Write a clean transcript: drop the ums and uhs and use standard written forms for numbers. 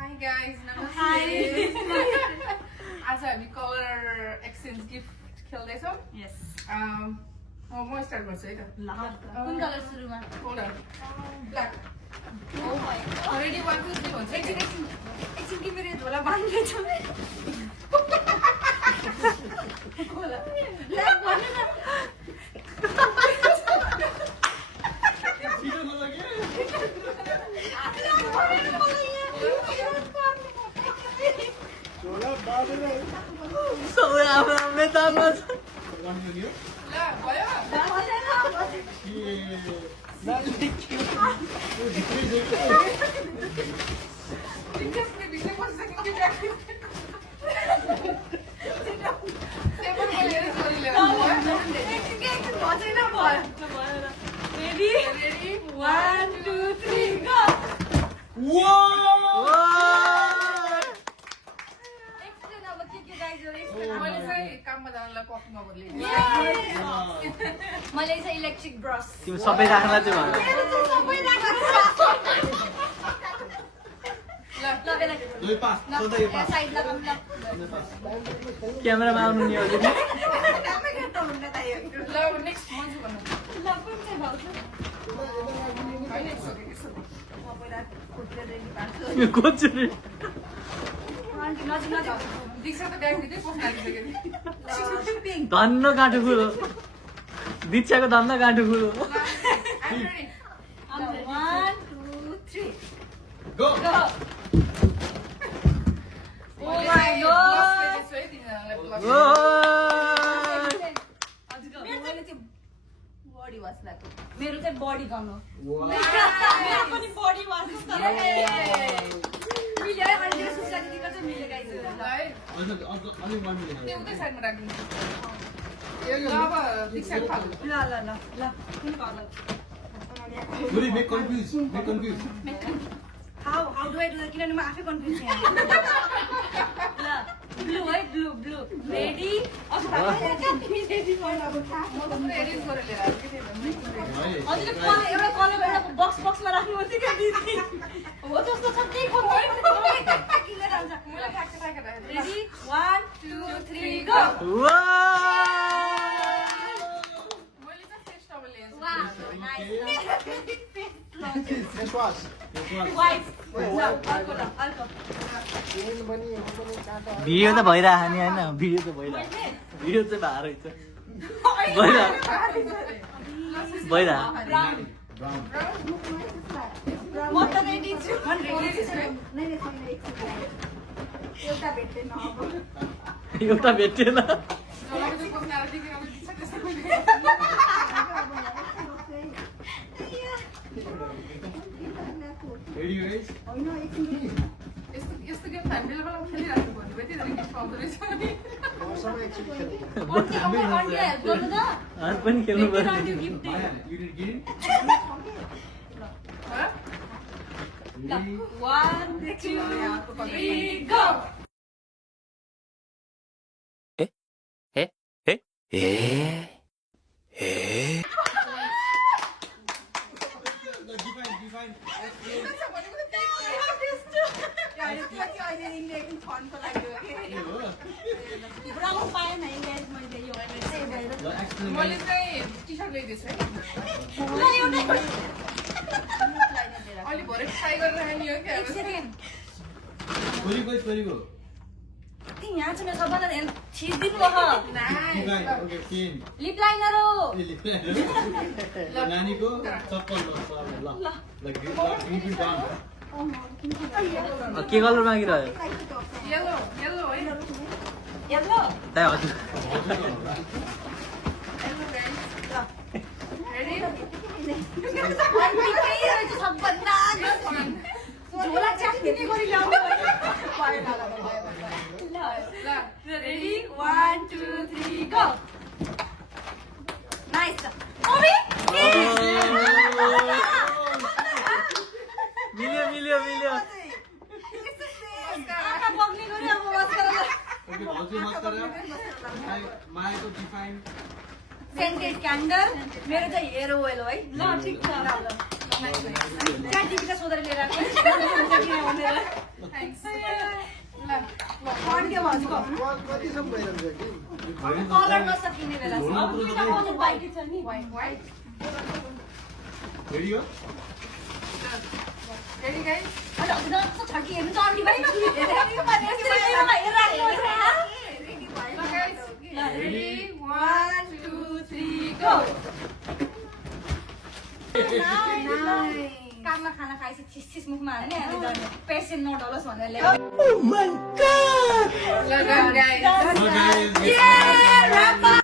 Hi guys, namaste. Hi. आज हामी colour exchange gift खेल्दैछौँ. Yes. म स्टार्ट गर्छु है त. ल कुन कलर सुरुमा? Colour black. Oh my god. Already 1 2 3 हुन्छ. एकछिन कि मेरो झोला बाँध्दै छ. ब्ल्याक भन्नु न. सबै आफ्नो तामा छ ल भयो. टिचर्सले भित्र बसिसक्यो कि ब्याक. पेपर बोलेर छोरीले. Ready? Ready? 1 2 3 go. Explain अब के guys हो explain. मैले चाहिँ काममा जानलाई कफी मगर लिएँ. मैले चाहिँ इलेक्ट्रिक ब्रस. तिमी सबै राख्ला चाहिँ भयो सबै राखेर ल बेला दुई पास सोधै पास साइड ल क्यामेरामा आउनु नि अहिले ल नेक्स्ट मन्जु भन्नु. ल कुन चाहिँ भाउजू होइन it's okay, it's okay. म पहिला खुट्टे रेडी पार्छु कोचुरी आन्टी नजिक नजिक दीक्षा त ब्याग भित्रै पस्न लागिसक्यो नि. पिङ धन्न गाँठो खुलो दीक्षाको धन्न गाँठो खुलो I'm ready. 1 2 3 go go. Oh my god. बस्दै है तिनीहरूलाई ब्लस. बडी वास लाग्यो मेरो चाहिँ बडी गर्नु वाह मेरो पनि बडी वास जस्तो मिल्यो है अनि सुस्ता दिदीको चाहिँ मिल्यो गाइस है अलि वन मिनट त्यो उतै साइडमा राखिदिनु. ल अब दीक्षाको थाल्नु. ल ल ल ल कुन colour Would it make confused? Make confused. How do I do that किनभने म आफै कन्फ्युज छु ल ब्लू है ब्लू रेडी रेडी गर्नु अब एरेन्ज गरेर लिएर आएको थिएँ नि. हजुरले कलर एउटा कलर एउटा बक्समा राख्नु पर्छ क्या दिदी हो जस्तो छ त्यही खोज्नु किनेर आउँछ मैले ठ्याक्क राखेर रेडी 1 2 3 गो मैले चाहिँ फेस टवल लिएँ. वाह नाइस Face wash. वाइफ अर्को भिडियो त भइरहेको नि होइन भिडियो त भइरहेको भिडियो चाहिँ भएर रहेछ भइरहेको ब्राउन म त रेडी छु एउटा भेटेन जलाको चाहिँ बस्न आएर देखिन अब दीक्षा त्यस्तो कोही. Ready guys? यस्तो गेम त हामीले बेला खेलिरहेको भन्नु भयो त्यही गिफ्ट पाउँदो रहेछ नि. हेल्प गर्नु त आज पनि खेल्नु पर्छ gift You did get it? हँ? ल 1 2 3 गो Define. ब्राउन पाएन गाइस मैले यो मैले चाहिँ टी सर्ट ल्याइदिएछु है. अलि भरे ट्राई गरेर राख्ने हो क्या. Very good. यहाँ चाहिँ सबभन्दा छिर्दिनु भयो Define. Okay, pin. Lip liner हो नानीको चप्पल ल ग्रिन डाउन के कलर मागिरह्यो येलो है. यल्लो त्यही हजुर येलो गाइस. रेडी? निकै रहेछ सबभन्दा झोला च्याप्ने गरी ल्याउनु ल रेडी 1 2 3 गो नाइस ओबी मिल्यो आका बग्ने गरी अब मस्करा ओके हजुर मस्करा मायाको डिफाइन सेन्टेड क्यान्डल मेरो चाहिँ हेयर ओइल है ल ठिक छ ल च्याट दिदीलाई सोधेर लिएर आएको थ्याङ्क्स ल अन्त्य भन्छ कतिसम्म भइरहेको छ कि कलर नसकिने बेला वाइट वाइट रेडी हो रेडी गाइस रेडी 1 2 3 गो काममा खाना खाएपछि छिस मुखमा हाल्ने अनि पेसेन्ट नडलोस् भनेर ल डन गाइस So guys,